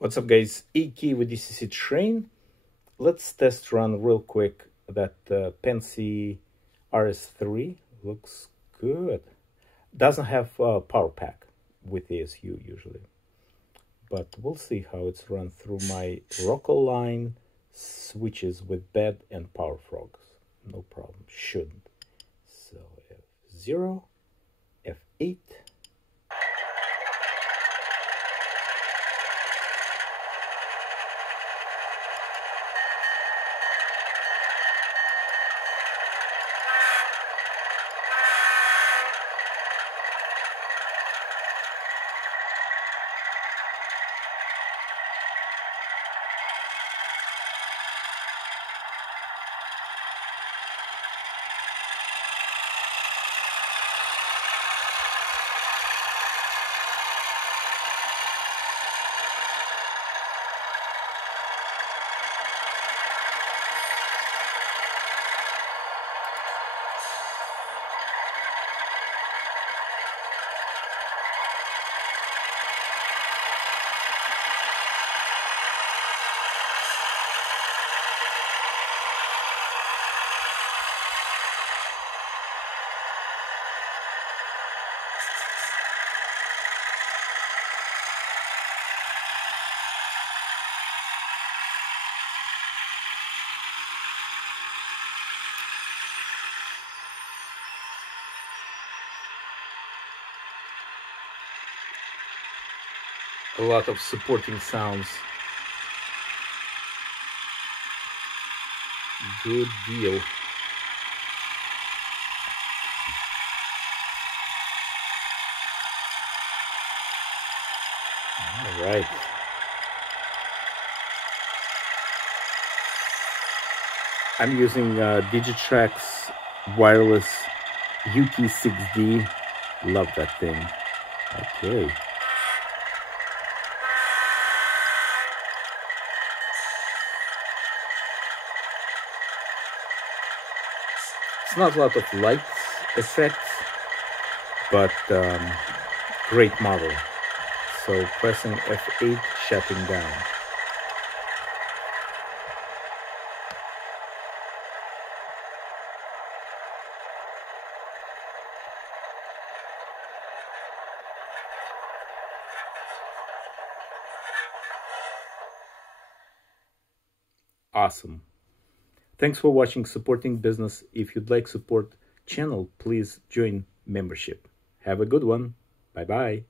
What's up guys, AK with DCC train. Let's test run real quick that Pensy RS3. Looks good. Doesn't have a power pack with ASU usually, but we'll see how it's run through my Rocco line switches with bed and power frogs. No problem, shouldn't. So F0, F8. A lot of supporting sounds. Good deal. All right. I'm using Digitrack's wireless UT6D. Love that thing. Okay. It's not a lot of lights effects, but great model. So pressing F8, shutting down. Awesome. Thanks for watching Supporting Business. If you'd like support channel, please join membership. Have a good one. Bye-bye.